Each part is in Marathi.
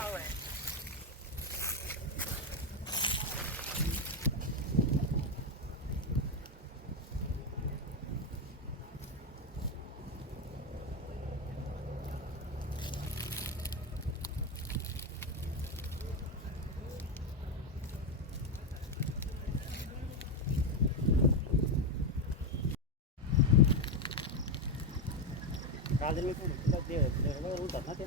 काळू आहे काल मी होतात ना त्या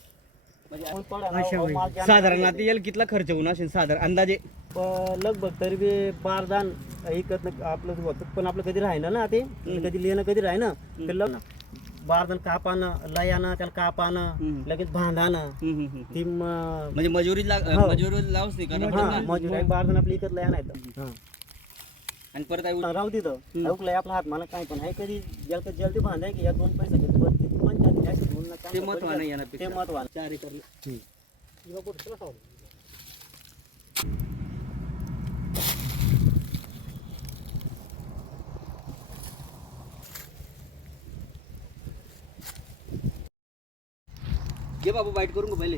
टाकून साधारण आता याला कितला खर्च होऊन असेल साधारण अंदाजे लगभग तरी बी बारदान ऐकत आपलं होतं पण आपलं कधी राहिलं ना ते कधी लिहिणं कधी राहिलं ते लग बारदान कापानं लयानं त्याला कापानं. लगेच हम्म. ती म्हणजे मजुरी लाग- हो. मजुरी लावच नाही कारण. मजूर बारदान आपली इकत लया नाही तर. आणि परत. राहू तिथं. अवकलंय आपला हात मला काय पण आहे कधी जल जलदी बांधाय की या दोन पैसे घेतो पण ती पण जाते, जास्त म्हणून ना ते महत्वानं. येण्यापेक्षा. ते महत्वानं. चार एकर घे बाबू बाईट करून पहिले.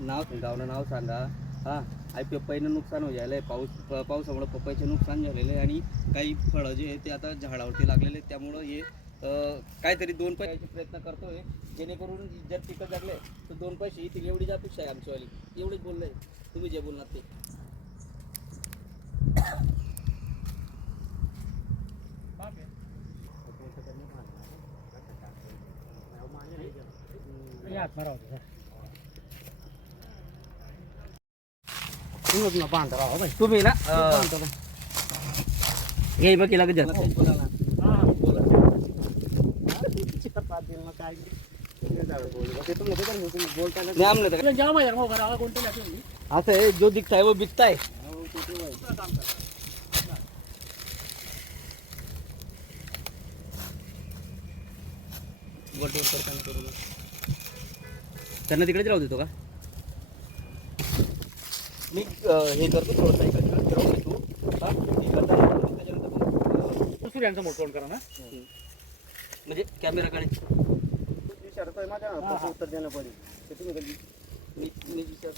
नाव गावनं नाव सांगा. हा आई पपईनं नुकसान हो झालंय. पाऊस प- पावसामुळे पपईचे नुकसान झालेलं आहे आणि काही फळं जे आहे ते आता झाडावरती लागलेले आहेत. त्यामुळं हे अं, काहीतरी दोन पैशाचे प्रयत्न करतोय. जेणेकरून जर पिकं जगले तर दोन पैसे येतील. एवढीच अपेक्षा आहे आमचीवाली एवढंच बोललंय. तुम्ही जे बोलणार ते. तुम्हीच ना बांधा राव बाई. तुम्ही ना अं, हे बघ केला का पाच दिन मग काय ते तुम्ही कुठं नाही, तुम्ही बोलताना नाही आमलं तर असं आहे जो दिखता है वो बिकता है वरटवर करताना करू नका. त्यांना तिकडेच राहू देतो का मी हे करतो थोडं सायकल फिरवून देतो. हा? हे त्याच्यानंतर मग, अं, सूर्यांचा मोठं करा ना. म्हणजे कॅमेराकडे विचारतोय माझ्या कसं उत्तर देणं पडेल ते तुम्ही कधी मी मी विचार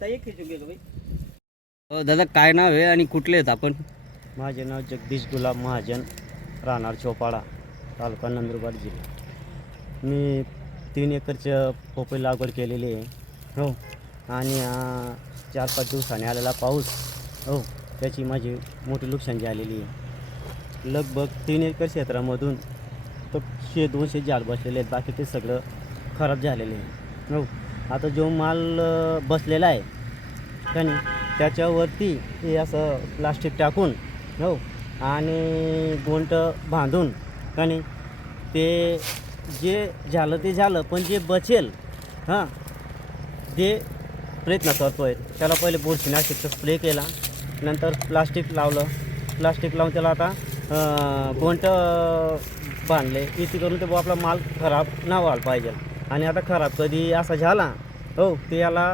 ताई खिचून गेलो बाई. अ, दादा काय नाव आहे आणि कुठले आहेत आपण? माझे नाव जगदीश गुलाब महाजन राहणार चोपाडा तालुका नंदुरबार जिल्हा. मी तीन एकरचं पोपई लागवड केलेली आहे. हो. आणि चार पाच दिवसाने आलेला पाऊस. हो त्याची माझी मोठी नुकसान झालेली आहे. लगभग तीन एकर क्षेत्रामधून तर शे दोनशे झाड बसलेले आहेत. बाकी ते सगळं खराब झालेले आहे. हो आता जो माल बसलेला आहे त्याने त्याच्यावरती हे असं प्लास्टिक टाकून हो आणि गोंट बांधून आणि ते जे झालं ते झालं पण जे बचेल हां ते प्रयत्न करतो आहे त्याला पहिले बुरशीनाशकचा स्प्रे केला. नंतर प्लास्टिक लावलं. प्लास्टिक लावून त्याला आता अं, गोंट बांधले. इथे करून ते बुवा आपला माल खराब ना व्हायला पाहिजे. आणि आता खराब कधी असा झाला हो ते याला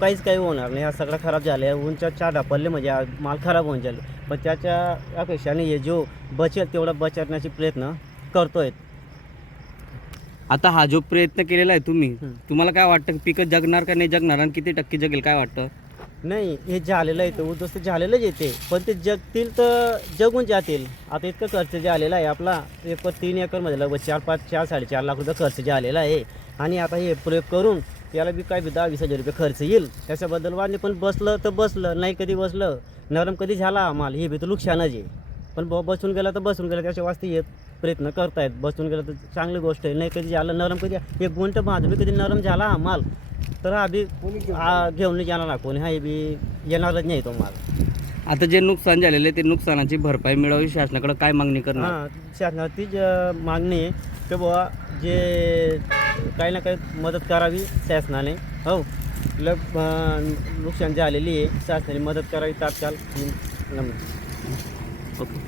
काहीच काही होणार नाही. हा सगळा खराब झाले. उंच्या चादा पडले म्हणजे माल खराब होऊन जाईल. पण त्याच्या अपेक्षाने हे जो बचेल तेवढा बचवण्याची प्रयत्न करतो आहेत आता हा जो प्रयत्न केलेला आहे तुम्ही. तुम्हाला काय वाटतं पिकं जगणार का नाही जगणार आणि किती टक्के जगेल काय वाटतं? नाही हे झालेलं आहे तर उद्ध्वस्त झालेलंच येते पण ते जगतील तर जगून जातील. आता इतकं खर्च झालेला आहे आपला एक तीन एकरमध्ये लगभग चार पाच चार साडेचार लाख रुपये खर्च झालेला आहे. आणि आता हे प्रयोग करून याला बी काय बी दहा वीस हजार रुपये खर्च येईल. त्याच्याबद्दल वाढले पण बसलं तर बसलं नाही कधी बसलं नरम कधी झाला आम्हाला हे बी तर नुकसानच आहे. पण बसून गेला तर बसून गेला त्याच्या वास्ते येत प्रयत्न करतायत. बसून गेलं तर चांगली गोष्ट आहे. नाही कधी झालं नरम कधी एक गुंट बी कधी नरम झाला हा माल तर हा घेऊन नाही जाणार? ना कोणी हा बी येणारच नाही तो माल आता जे नुकसान झालेलं आहे ते नुकसानाची भरपाई मिळावी शासनाकडे काय मागणी करणार? हां शासनाचीच अं, मागणी आहे की बुवा जे काही ना काही मदत करावी शासनाने. हो लग अं, नुकसान झालेली आहे. शासनाने मदत करावी तात्काळ. ओके.